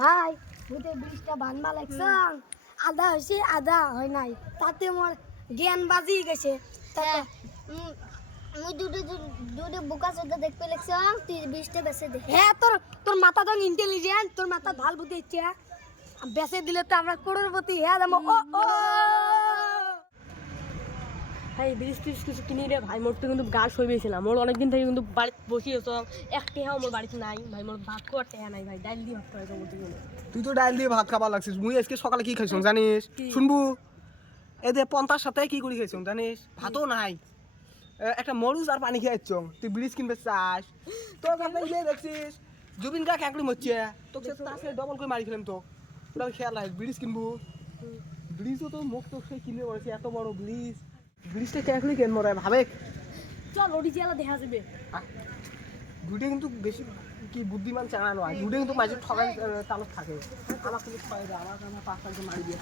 ভাই বুঝতে ব্রিজটা বানবা লাগছে আধা হয়েছে আধা হয় নাই তাতে মোর জ্ঞান বাজি গেছে মুই দুটো বোকা চোদ্দা দেখতে লাগছে তুই ব্রিজটা বেসে দে। হ্যাঁ তোর তোর মাথা তো ইন্টেলিজেন্ট তোর মাথা ভাল বুদ্ধি ইচ্ছে বেসে দিলে তো আমরা করোড়পতি হ্যাঁ ও ও ভাই ব্রিজ টিজ কিছু কিনি রে ভাই মোর তো কিন্তু গা শোইবেছিলাম মোর অনেকদিন থেকে কিন্তু বাড়িতে বসিয়েছ এক টেহাও মোর বাড়িতে নাই ভাই মোর ভাত খাওয়ার টেহা নাই ভাই ডাইল দিয়ে ভাত খাওয়াই বলতে গেলে তুই তো ডাইল দিয়ে ভাত খাবার লাগছিস মুই আজকে সকালে কি খাইছ জানিস শুনবু এদের 50 সাথে কি করে খাইছ জানিস ভাতও নাই একটা মরুচ আর পানি খেয়েছ তুই ব্রিজ কিনবে চাস তো কাছে গিয়ে দেখছিস জুবিন কাক একড়ি মরছে তোকে তাসে ডবল করে মারি ফেলাম তো ওটা খেয়াল রাখ ব্রিজ কিনবো ব্রিজও তো মুখ তো সেই কিনবে বলেছে এত বড় ব্রিজ ব্রিজটা কেকড়ি কেন মরে ভাবে চল ওডি জেলা দেখা যাবে দুটো কিন্তু বেশি কি বুদ্ধিমান চালানো হয় দুটো কিন্তু মাঝে ঠগাই তালক থাকে আমার কিন্তু ছয় দেয় আমার 5 টাকা মারি দিয়ে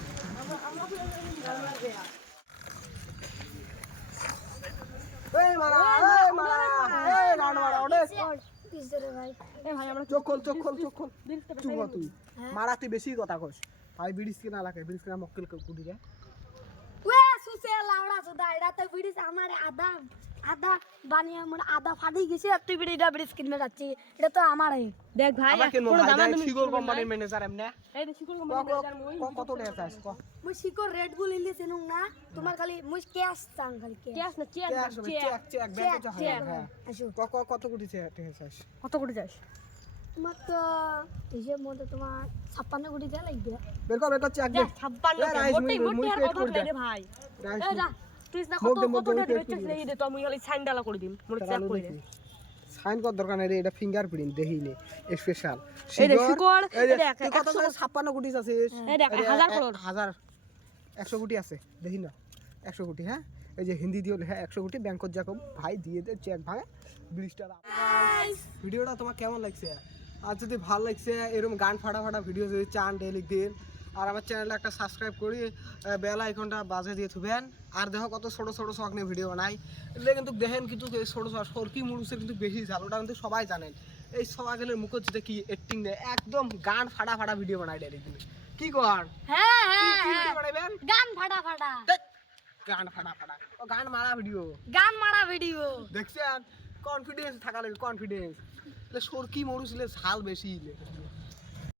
এই মারা এই মারা এই রান মারা ওরে পিছরে ভাই এ ভাই আমরা চোখ খোল চুপ হ তুই মারা তুই বেশি কথা কস ভাই ব্রিজ কিনা লাগে ব্রিজ কিনা মক্কেল কুটি রে ওয়ে সুসে লাউড়া সুদা এটা তো ব্রিজ আমার আধা আধা বানিয়ে মানে আধা ফাটি গেছে আর তুই বিড়িটা ব্রিজ কিনবে যাচ্ছি এটা তো আমারই দেখ ভাই আমাকে নো কোনো ভাই দাম দেখ শিগর কোম্পানির ম্যানেজার এমনে এই যে শিকল কোম্পানি মই কত টাকা চাস ক মুই শিকো রেড বুল ইলি চিনু না তোমার খালি মুই ক্যাশ চাং খালি ক্যাশ না চেক চেক ব্যাংকে যা হ্যাঁ আসো কত কোটি টাকা চাস কত করে যাস তোমার তো হিসেব মতো তোমার 56 কোটি দেয়া লাগবে বের কর চেক দে 56 মোটেই মোটে আর কত নাই রে ভাই এই যা তুই না কত কত টাকা চেক লাগি দে তো আমি খালি সাইন ডালা করে দিম মোর চেক করে দে সাইন কর দরকার নাই রে এটা ফিঙ্গারপ্রিন্ট দেখিলে স্পেশাল এই দেখ শিকড় এই দেখ তুই কত 56 কোটি আছিস এই দেখ 1000 করোড় 100 কোটি আছে দেখি না 100 কোটি হ্যাঁ এই যে হিন্দি দিও লেখা 100 কোটি ব্যাংকত যাকো ভাই দিয়ে দে চেক ভাই ব্রিজটা ভিডিওটা তোমার কেমন লাগছে আর যদি ভালো লাগছে এরকম গান ফাটা ভিডিও যদি চান ডেইলি দিন আর আমার চ্যানেলটা একটা সাবস্ক্রাইব করি বেল আইকনটা বাজে দিয়ে থুবেন আর দেখো কত ছোট শখ নিয়ে ভিডিও বানাই এগুলো কিন্তু দেখেন কিন্তু ছোট সরকি মুরুসের কিন্তু বেশি ঝাল ওটা কিন্তু সবাই জানেন এই সবাইগুলোর মুখ যেটা কি এডিটিং দেয় একদম গান ফাটা ভিডিও বানাই ডাইরেক্ট কি কর হ্যাঁ ভিডিও বানাইবেন গান ফাটা গান ফাটা ও গান মারা ভিডিও গান মারা ভিডিও দেখছেন কনফিডেন্স থাকা লাগে কনফিডেন্স সরকি মরুছিলে ঝাল বেশি